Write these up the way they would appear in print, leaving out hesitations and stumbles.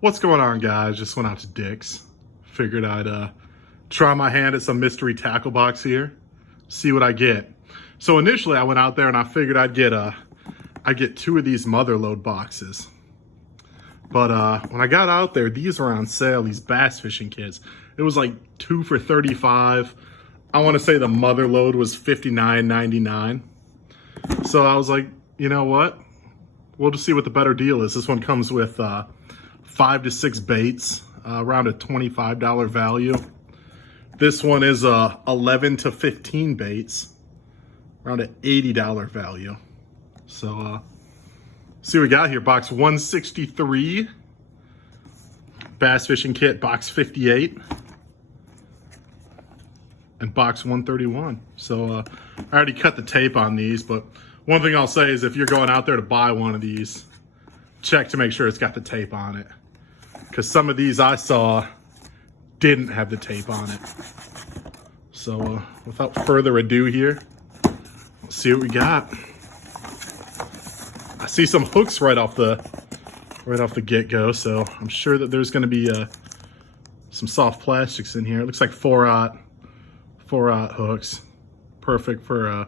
What's going on, guys? Just went out to Dick's. Figured I'd try my hand at some mystery tackle box here, see what I get. So initially I went out there and I figured I'd get two of these Motherlode boxes. But when I got out there, these were on sale, these bass fishing kits. It was like 2 for $35. I want to say the Motherlode was $59.99. So I was like, you know what? We'll just see what the better deal is. This one comes with 5 to 6 baits, around a $25 value. This one is 11 to 15 baits, around an $80 value. So see what we got here. Box 163, bass fishing kit, box 58, and box 131. So I already cut the tape on these, but one thing I'll say is if you're going out there to buy one of these, check to make sure it's got the tape on it. Because some of these I saw didn't have the tape on it. So without further ado here, let's see what we got. I see some hooks right off the get-go, so I'm sure that there's going to be some soft plastics in here. It looks like 4/0 hooks, perfect for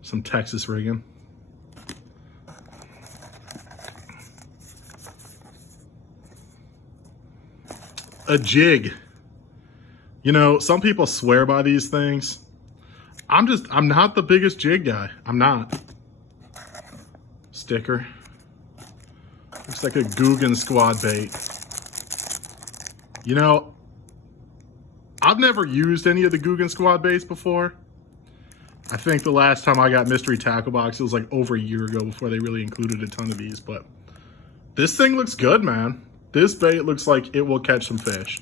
some Texas rigging. A jig. You know, some people swear by these things. I'm not the biggest jig guy. I'm not. Sticker. Looks like a Guggen squad bait. You know, I've never used any of the Guggen squad baits before. I think the last time I got mystery tackle box, it was like over a year ago before they really included a ton of these. But this thing looks good, man. This bait looks like it will catch some fish.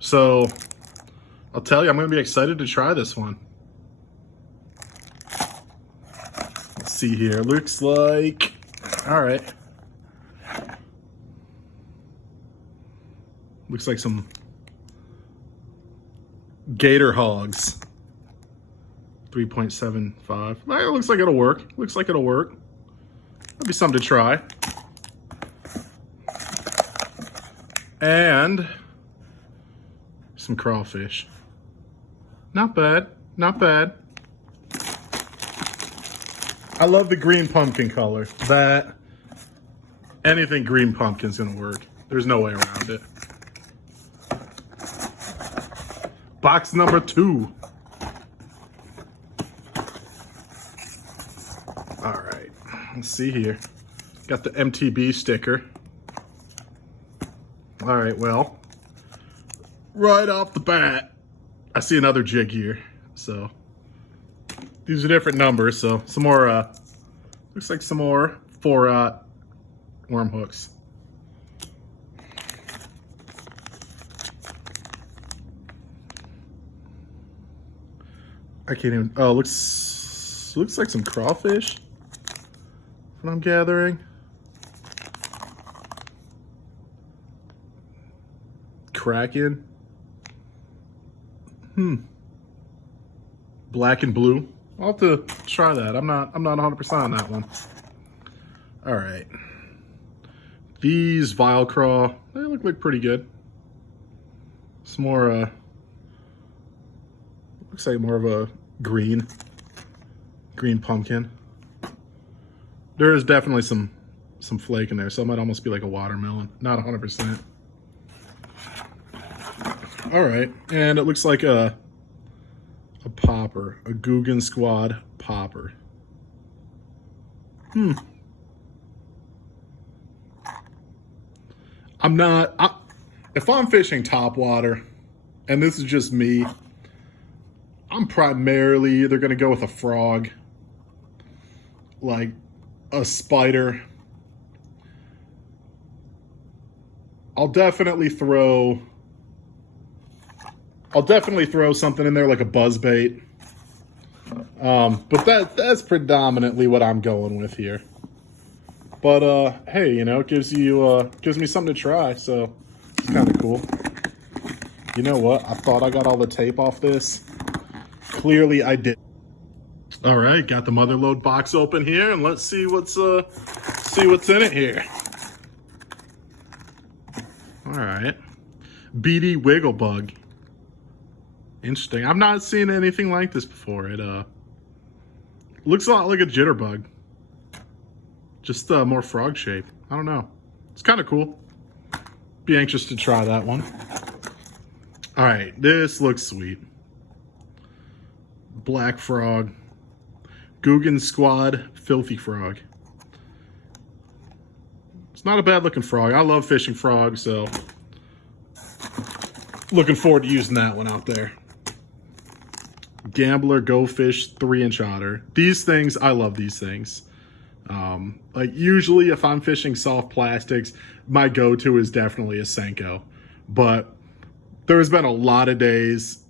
So I'll tell you, I'm going to be excited to try this one. Let's see here. Looks like, all right. Looks like some gator hogs. 3.75. It looks like it'll work. Looks like it'll work. That'll be something to try. And some crawfish. Not bad, not bad. I love the green pumpkin color. Anything green pumpkin's gonna work. There's no way around it. Box number 2. All right, let's see here. Got the MTB sticker. All right, well, right off the bat, I see another jig here. So these are different numbers. So some more, looks like some more 4/0 worm hooks. I can't even, oh, looks like some crawfish, what I'm gathering. Kraken. Black and blue. I'll have to try that. I'm not 100% on that one. All right. These Vile Craw, they look like pretty good. Some more, looks like more of a green pumpkin. There is definitely some flake in there, so it might almost be like a watermelon. Not 100%. All right, and it looks like a popper, a Guggen squad popper. If I'm fishing topwater, and this is just me, I'm primarily either gonna go with a frog, like a spider. I'll definitely throw something in there like a buzzbait. But that's predominantly what I'm going with here. But hey, you know, it gives me something to try, so it's kind of cool. You know what? I thought I got all the tape off this. Clearly I did. All right, got the Motherlode box open here, and let's see what's in it here. All right. Beady Wigglebug. Interesting. I've not seen anything like this before. It looks a lot like a jitterbug. Just more frog shape. I don't know. It's kind of cool. Be anxious to try that one. All right, this looks sweet. Black frog. Guggen Squad Filthy Frog. It's not a bad looking frog. I love fishing frogs, so looking forward to using that one out there. Gambler Go Fish 3-inch otter. These things, I love these things. Like usually if I'm fishing soft plastics, my go-to is definitely a Senko. But there's been a lot of days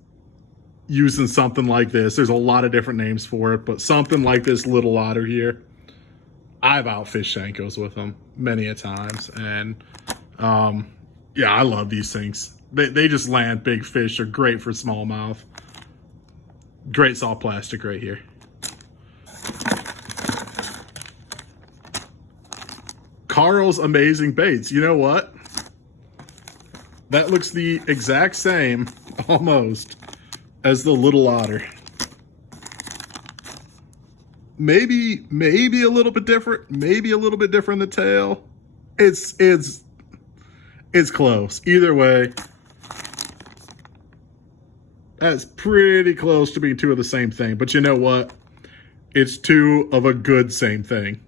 using something like this. There's a lot of different names for it, but something like this little otter here, I've outfished Senkos with them many a times. And yeah, I love these things. They just land big fish. They're great for smallmouth. Great soft plastic right here. Carl's Amazing Baits. You know what? That looks the exact same, almost, as the little otter. Maybe a little bit different. Maybe a little bit different in the tail. It's close. Either way, that's pretty close to being two of the same thing. But you know what? It's two of a good same thing.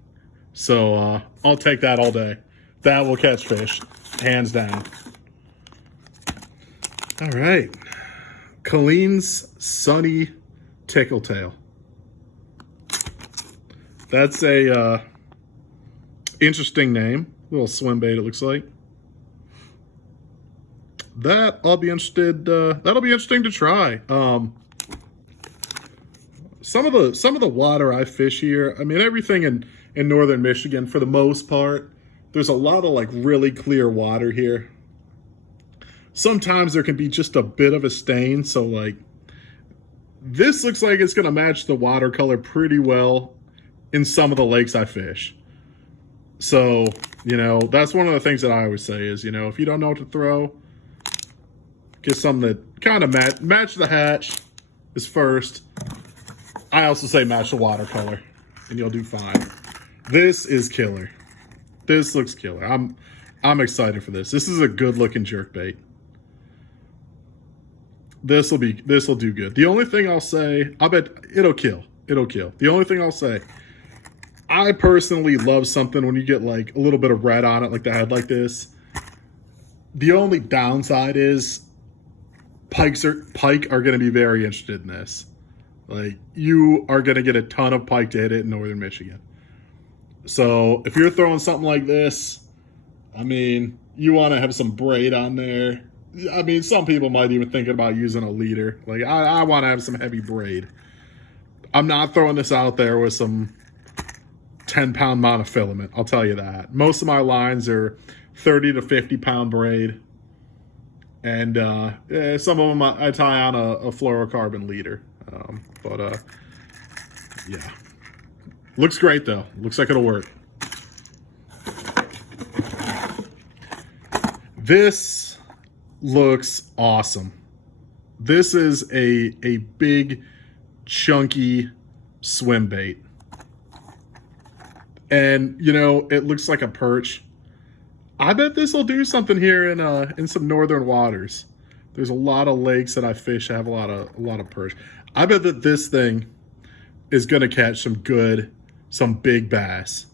So I'll take that all day. That will catch fish, hands down. All right. Colleen's Sunny Tickletail. That's a interesting name. Little swim bait, it looks like. That I'll be interested. That'll be interesting to try. Some of the water I fish here, I mean, everything in northern Michigan, for the most part, there's a lot of like really clear water here. Sometimes there can be just a bit of a stain, so like this looks like it's gonna match the watercolor pretty well in some of the lakes I fish. So, you know, that's one of the things that I always say is, you know, if you don't know what to throw, get something that kind of match the hatch is first. I also say match the watercolor and you'll do fine. This is killer. This looks killer. I'm excited for this. This is a good looking jerkbait. This'll do good. The only thing I'll say, I bet it'll kill. It'll kill. The only thing I'll say, I personally love something when you get like a little bit of red on it, like the head like this. The only downside is pike are going to be very interested in this. Like you are going to get a ton of pike to hit it in northern Michigan. So if you're throwing something like this, I mean, you want to have some braid on there. I mean, some people might even thinking about using a leader. Like I want to have some heavy braid. I'm not throwing this out there with some 10-pound monofilament. I'll tell you that. Most of my lines are 30 to 50-pound braid. And yeah, some of them I tie on a fluorocarbon leader. Yeah. Looks great, though. Looks like it'll work. This looks awesome. This is a big, chunky swim bait. And, you know, it looks like a perch. I bet this will do something here in some northern waters. There's a lot of lakes that I fish that have a lot of perch. I bet that this thing is going to catch some big bass.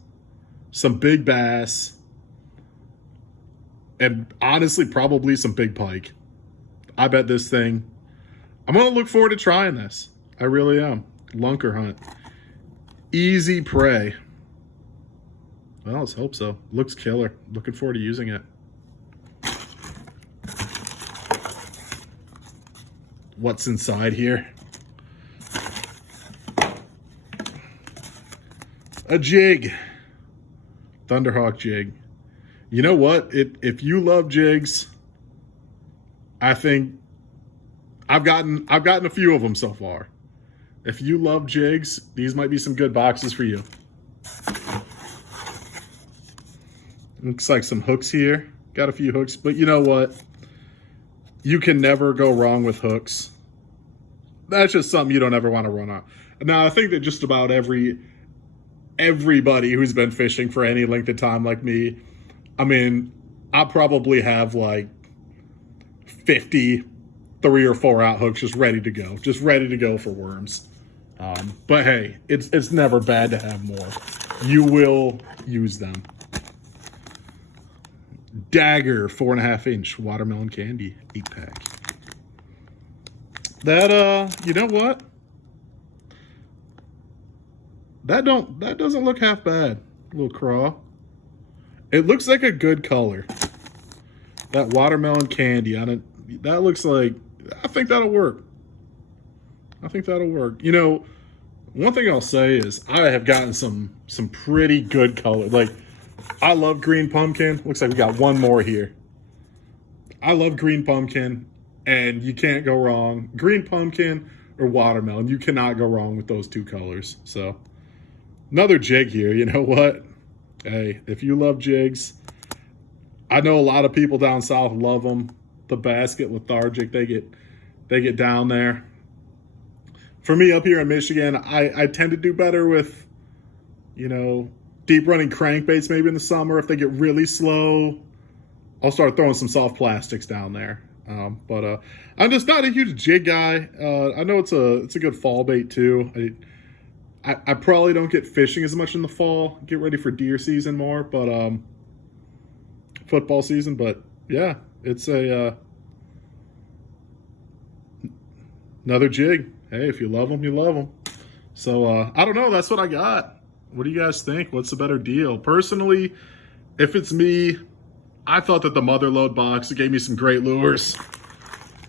Some big bass. And honestly, probably some big pike. I bet this thing, I'm going to look forward to trying this. I really am. Lunker hunt. Easy prey. Well, let's hope so. Looks killer. Looking forward to using it. What's inside here? A jig. Thunderhawk jig. You know what? If you love jigs, I think I've gotten a few of them so far. If you love jigs, these might be some good boxes for you. Looks like some hooks here. Got a few hooks, but you know what? You can never go wrong with hooks. That's just something you don't ever want to run on. Now, I think that just about everybody who's been fishing for any length of time like me, I mean, I probably have like 50 3 or 4 out hooks just ready to go for worms. But hey, it's never bad to have more. You will use them. Dagger 4.5 inch watermelon candy 8-pack. That you know what? That doesn't look half bad. Little craw. It looks like a good color. That watermelon candy on it. That looks like, I think that'll work. I think that'll work. You know, one thing I'll say is I have gotten some pretty good color. Like, I love green pumpkin. Looks like we got one more here. I love green pumpkin, and you can't go wrong. Green pumpkin or watermelon, you cannot go wrong with those two colors. So, another jig here. You know what? Hey, if you love jigs, I know a lot of people down south love them. The basket lethargic, they get down there. For me up here in Michigan, I tend to do better with, you know, deep running crankbaits maybe in the summer. If they get really slow, I'll start throwing some soft plastics down there. But I'm just not a huge jig guy. I know it's a good fall bait too. I probably don't get fishing as much in the fall. Get ready for deer season more, but football season. But yeah, it's another jig. Hey, if you love them, you love them. So I don't know. That's what I got. What do you guys think? What's the better deal? Personally, if it's me, I thought that the Motherlode box gave me some great lures.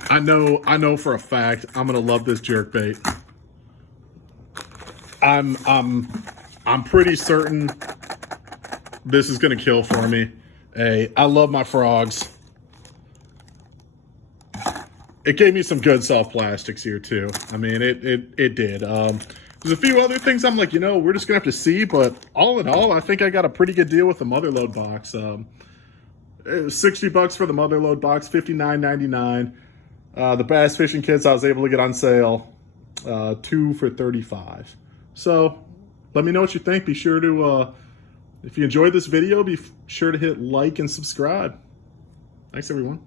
I know for a fact I'm gonna love this jerkbait. I'm pretty certain this is gonna kill for me. Hey, I love my frogs. It gave me some good soft plastics here too. I mean, it did. There's a few other things I'm like, you know, we're just gonna have to see, but all in all, I think I got a pretty good deal with the Motherlode box. It was $60 for the Motherlode box, $59.99. The bass fishing kits I was able to get on sale, 2 for $35. So let me know what you think. Be sure to, if you enjoyed this video, be sure to hit like and subscribe. Thanks everyone.